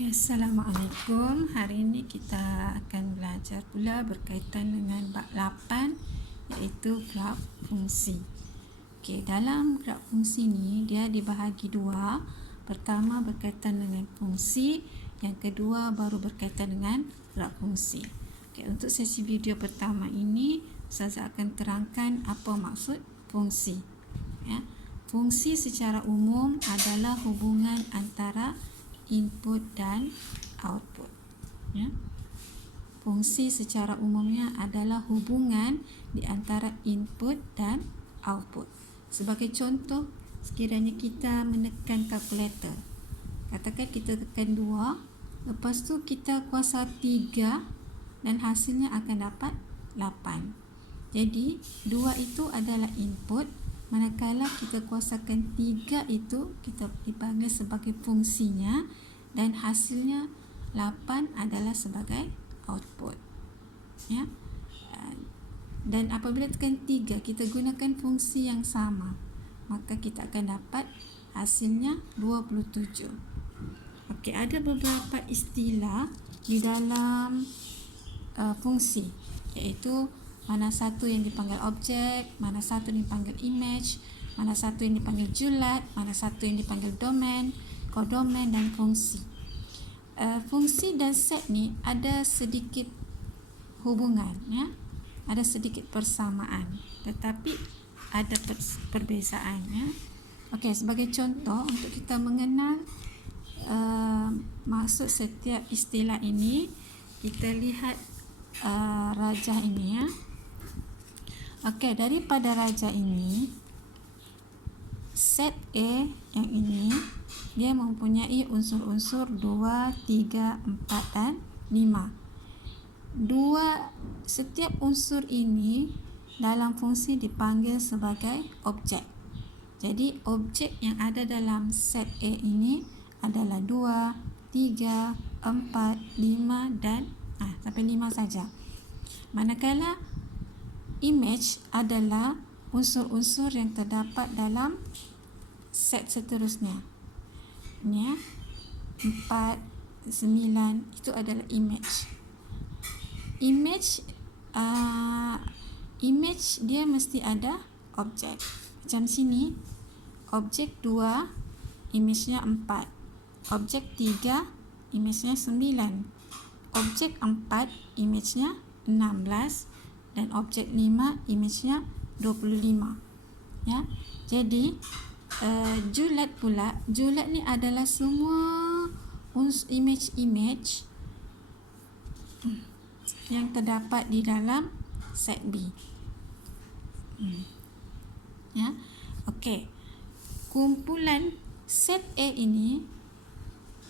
Okay, Assalamualaikum. Hari ini kita akan belajar pula berkaitan dengan bab 8 iaitu graf fungsi. Okay, dalam graf fungsi ni dia dibahagi dua. Pertama berkaitan dengan fungsi, yang kedua baru berkaitan dengan graf fungsi. Okay, untuk sesi video pertama ini Ustazah akan terangkan apa maksud fungsi. Ya. Fungsi secara umum adalah hubungan antara input dan output. Ya. Fungsi secara umumnya adalah hubungan di antara input dan output. Sebagai contoh, sekiranya kita menekan kalkulator, katakan kita tekan 2, lepas tu kita kuasa 3 dan hasilnya akan dapat 8. Jadi 2 itu adalah input, manakala kita kuasakan 3 itu kita dipanggil sebagai fungsinya dan hasilnya 8 adalah sebagai output. Ya. Dan apabila tekan 3 kita gunakan fungsi yang sama, maka kita akan dapat hasilnya 27. Okey, ada beberapa istilah di dalam fungsi, iaitu mana satu yang dipanggil objek, mana satu yang dipanggil image, mana satu yang dipanggil julat, mana satu yang dipanggil domain, kodomain dan fungsi. Fungsi dan set ni ada sedikit hubungan, ya, ada sedikit persamaan, tetapi ada perbezaan. Ya. Okey, sebagai contoh untuk kita mengenal maksud setiap istilah ini, kita lihat rajah ini. Ya. Okey, daripada rajah ini, set A yang ini dia mempunyai unsur-unsur 2, 3, 4 dan 5. Setiap unsur ini dalam fungsi dipanggil sebagai objek. Jadi objek yang ada dalam set A ini adalah 2, 3, 4, 5 dan sampai 5 saja. Manakala image adalah unsur-unsur yang terdapat dalam set seterusnya. Ya, 4, 9 itu adalah image. Image dia mesti ada objek. Macam sini, objek 2 image-nya 4, objek 3 image-nya 9, objek 4 image-nya 16 dan objek 5 image-nya 25. Ya. Jadi julat pula, julat ni adalah semua image yang terdapat di dalam set B. Ya. Okey. Kumpulan set A ini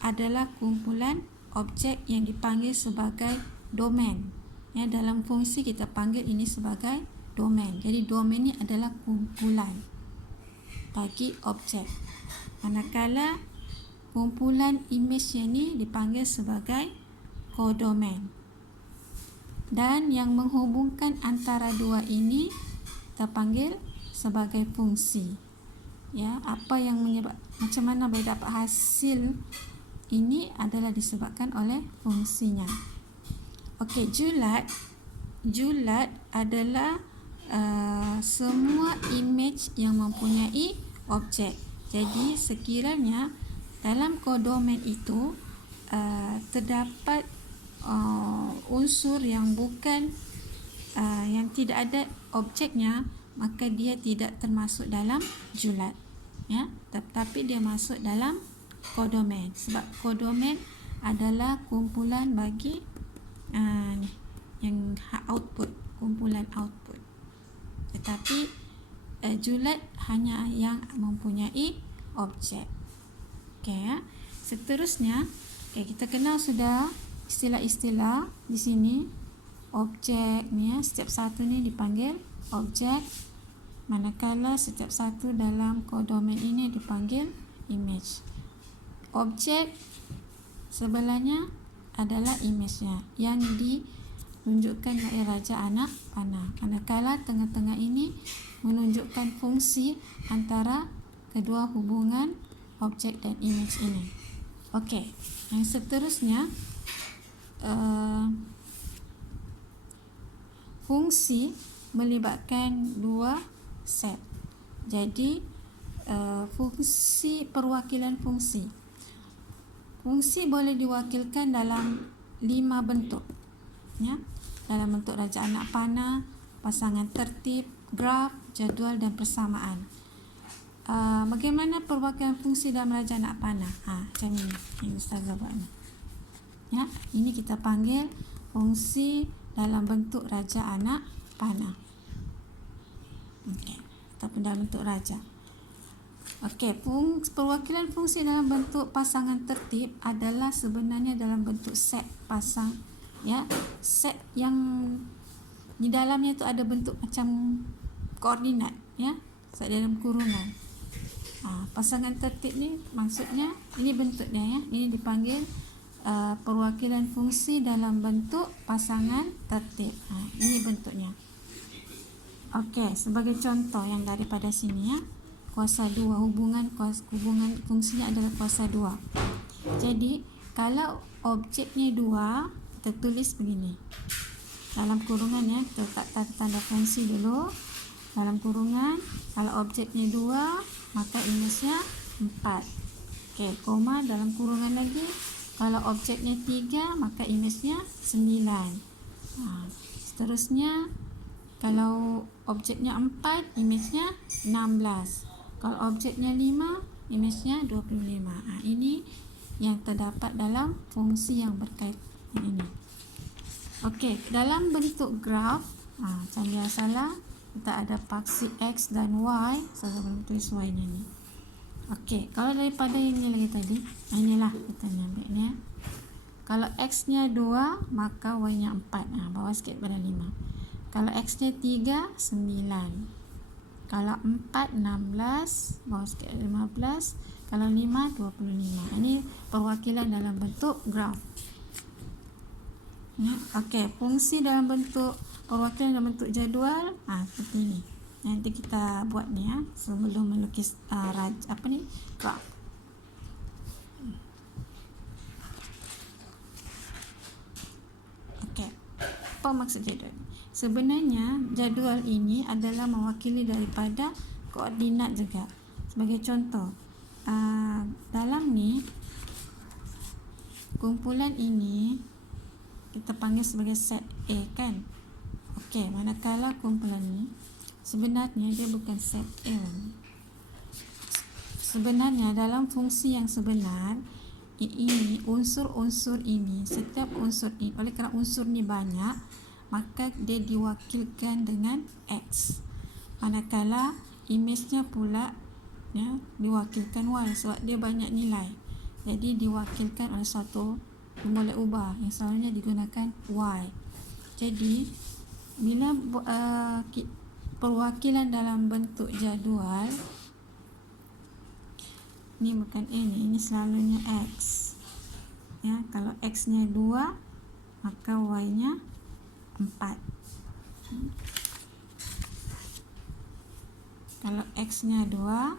adalah kumpulan objek yang dipanggil sebagai domain. Ya, dalam fungsi kita panggil ini sebagai domain. Jadi domain ni adalah kumpulan bagi objek. Manakala kumpulan image ini dipanggil sebagai kodomain. Dan yang menghubungkan antara dua ini terpanggil sebagai fungsi. Ya, apa yang macam mana boleh dapat hasil ini adalah disebabkan oleh fungsinya. Okey, julat adalah semua image yang mempunyai objek. Jadi sekiranya dalam kodomain itu terdapat unsur yang bukan yang tidak ada objeknya, maka dia tidak termasuk dalam julat. Ya, tetapi dia masuk dalam kodomain. Sebab kodomain adalah kumpulan bagi yang output, kumpulan output. Tetapi julat hanya yang mempunyai objek. Okey, ya. Seterusnya, kita kenal sudah istilah-istilah di sini. Objek ni, ya, setiap satu ni dipanggil objek, manakala setiap satu dalam kodomain ini dipanggil image. Objek sebelahnya adalah image-nya yang ditunjukkan oleh raja anak panah. Manakala tengah-tengah ini menunjukkan fungsi antara kedua hubungan objek dan image ini. Okey, yang seterusnya fungsi melibatkan dua set. Jadi fungsi, perwakilan fungsi. Fungsi boleh diwakilkan dalam 5 bentuk, ya, dalam bentuk raja anak panah, pasangan tertib, graf, jadual dan persamaan. Bagaimana perwakilan fungsi dalam raja anak panah? Macam ini yang Ustazah buat ni. Ya, ini kita panggil fungsi dalam bentuk raja anak panah. Okey, ataupun dalam bentuk raja. Okey, perwakilan fungsi dalam bentuk pasangan tertib adalah sebenarnya dalam bentuk set pasang, ya, set yang di dalamnya itu ada bentuk macam koordinat, ya, set dalam kurungan. Pasangan tertib ni maksudnya ini bentuk dia, ya, ini dipanggil perwakilan fungsi dalam bentuk pasangan tertib. Ini bentuknya. Okey, sebagai contoh yang daripada sini, ya, kuasa 2, hubungan fungsinya adalah kuasa 2. Jadi kalau objeknya 2, kita tulis begini dalam kurungan, ya, kita letak tanda fungsi dulu dalam kurungan. Kalau objeknya 2, maka imejnya 4. Okey, koma dalam kurungan lagi. Kalau objeknya 3, maka imejnya 9. Seterusnya, kalau objeknya 4, imejnya 16. Kalau objeknya 5, imejnya 25. Ini yang terdapat dalam fungsi yang berkaitan ini. Okey, dalam bentuk graf, macam biasalah, kita ada paksi X dan Y. Saya belum tulis Y-nya ni. Okey, kalau daripada ini lagi tadi, inilah kita ambil ni, ya. Kalau X-nya 2, maka Y-nya 4. Bawah sikit pada 5. Kalau X-nya 3, 9. Kalau 4, 16. Bawah sikit 15. Kalau 5, 25. Ini perwakilan dalam bentuk graf. Ya, okey, fungsi dalam bentuk perwakilan dalam bentuk jadual, seperti ini. Nanti kita buat ni, ya, sebelum melukis graf. Okey, apa maksud jadual? Sebenarnya jadual ini adalah mewakili daripada koordinat juga. Sebagai contoh, dalam ni kumpulan ini kita panggil sebagai set A, kan? Okey, manakala kumpulan ni sebenarnya dia bukan set A. Sebenarnya dalam fungsi yang sebenar ini, unsur-unsur ini, setiap unsur ini, oleh kerana unsur ni banyak, maka dia diwakilkan dengan X. Manakala imejnya pula, ya, diwakilkan Y sebab dia banyak nilai. Jadi diwakilkan oleh satu, boleh ubah, yang selalunya digunakan Y. Jadi bila perwakilan dalam bentuk jadual ni bukan ini selalunya X, ya. Kalau X nya 2, maka Y nya 4. Kalau X nya 2,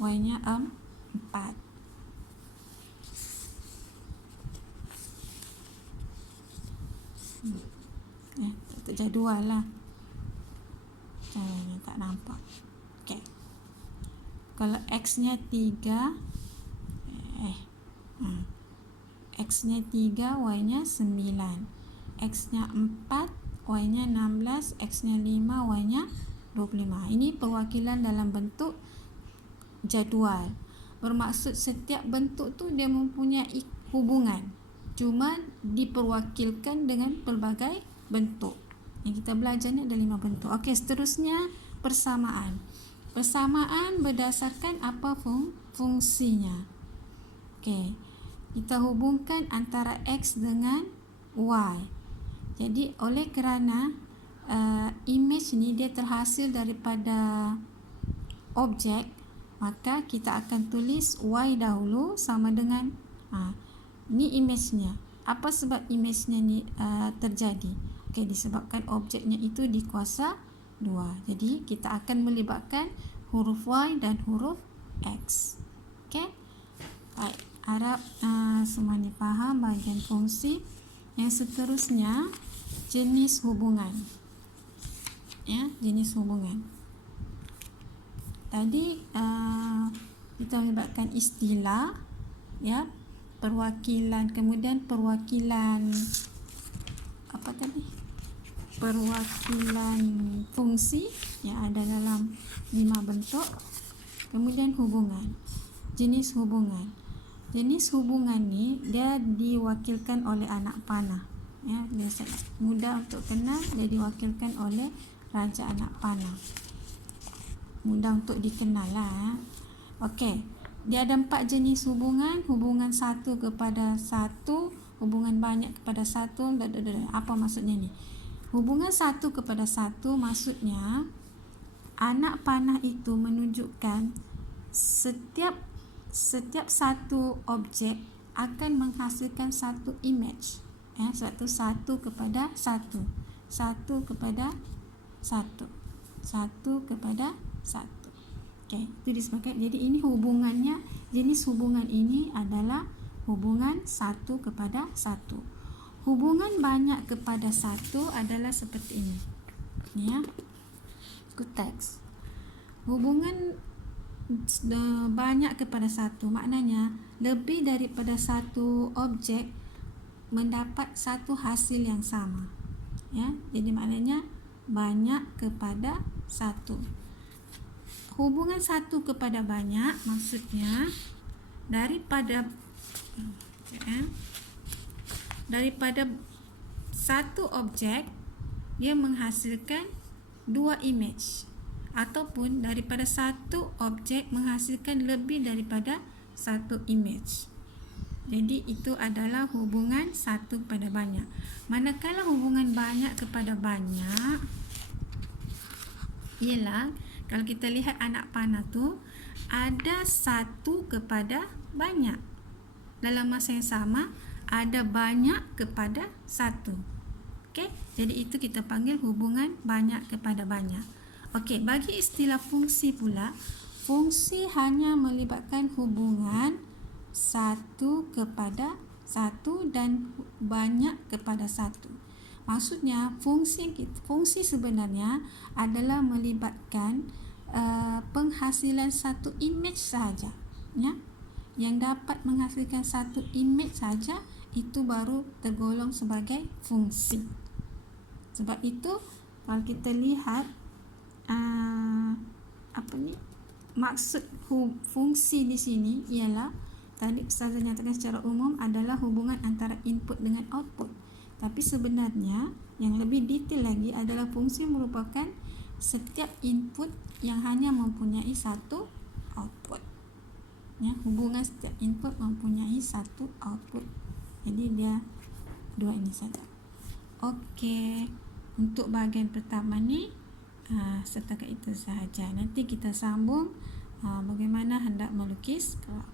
Y nya 4. Untuk jadual lah, caranya tak nampak. Okey, kalau X nya 3, X nya 3, Y nya 9. X nya 4, Y nya 16. X nya 5, Y nya 25. Ini perwakilan dalam bentuk jadual. Bermaksud setiap bentuk tu dia mempunyai hubungan, cuma diperwakilkan dengan pelbagai bentuk. Yang kita belajar ni ada 5 bentuk. Okey, seterusnya persamaan. Persamaan berdasarkan apa fungsinya. Okey, kita hubungkan antara X dengan Y. Jadi oleh kerana image ni dia terhasil daripada objek, maka kita akan tulis Y dahulu sama dengan ni imejnya. Apa sebab imejnya ni terjadi? Okey, disebabkan objeknya itu di kuasa 2. Jadi kita akan melibatkan huruf Y dan huruf X. Okey, Harap semua ni faham bahagian fungsi. Yang seterusnya, jenis hubungan. Ya, jenis hubungan. Tadi kita melibatkan istilah, ya, perwakilan, kemudian perwakilan apa tadi? Perwakilan fungsi yang ada dalam 5 bentuk. Kemudian hubungan. Jenis hubungan. Jenis hubungan ni dia diwakilkan oleh anak panah. Ya, dia mudah untuk kenal, dia diwakilkan oleh raja anak panah. Mudah untuk dikenal lah. Okey, dia ada 4 jenis hubungan. Hubungan satu kepada satu, hubungan banyak kepada satu. Apa maksudnya ni? Hubungan satu kepada satu maksudnya anak panah itu menunjukkan setiap satu objek akan menghasilkan satu image. Satu kepada satu. Satu kepada satu. Satu kepada satu. Okey, itu disebutkan. Jadi ini hubungannya, jenis hubungan ini adalah hubungan satu kepada satu. Hubungan banyak kepada satu adalah seperti ini. Ni ya. Ikut teks. Hubungan banyak kepada satu maknanya lebih daripada satu objek mendapat satu hasil yang sama. Ya, jadi maknanya banyak kepada satu. Hubungan satu kepada banyak maksudnya daripada satu objek dia menghasilkan 2 image, ataupun daripada satu objek menghasilkan lebih daripada satu image. Jadi itu adalah hubungan satu kepada banyak. Manakala hubungan banyak kepada banyak ialah kalau kita lihat anak panah tu ada satu kepada banyak. Dalam masa yang sama ada banyak kepada satu. Okey, jadi itu kita panggil hubungan banyak kepada banyak. Okey, bagi istilah fungsi pula, fungsi hanya melibatkan hubungan satu kepada satu dan banyak kepada satu. Maksudnya fungsi sebenarnya adalah melibatkan penghasilan satu image sahaja. Ya, yang dapat menghasilkan satu image saja itu baru tergolong sebagai fungsi. Sebab itu kalau kita lihat maksud fungsi di sini ialah tadi Ustazah nyatakan secara umum adalah hubungan antara input dengan output. Tapi sebenarnya yang lebih detail lagi adalah fungsi merupakan setiap input yang hanya mempunyai satu output. Ya, hubungan setiap input mempunyai satu output. Jadi dia 2 ini saja. Okey, untuk bahagian pertama ni setakat itu sahaja. Nanti kita sambung bagaimana hendak melukis kelab.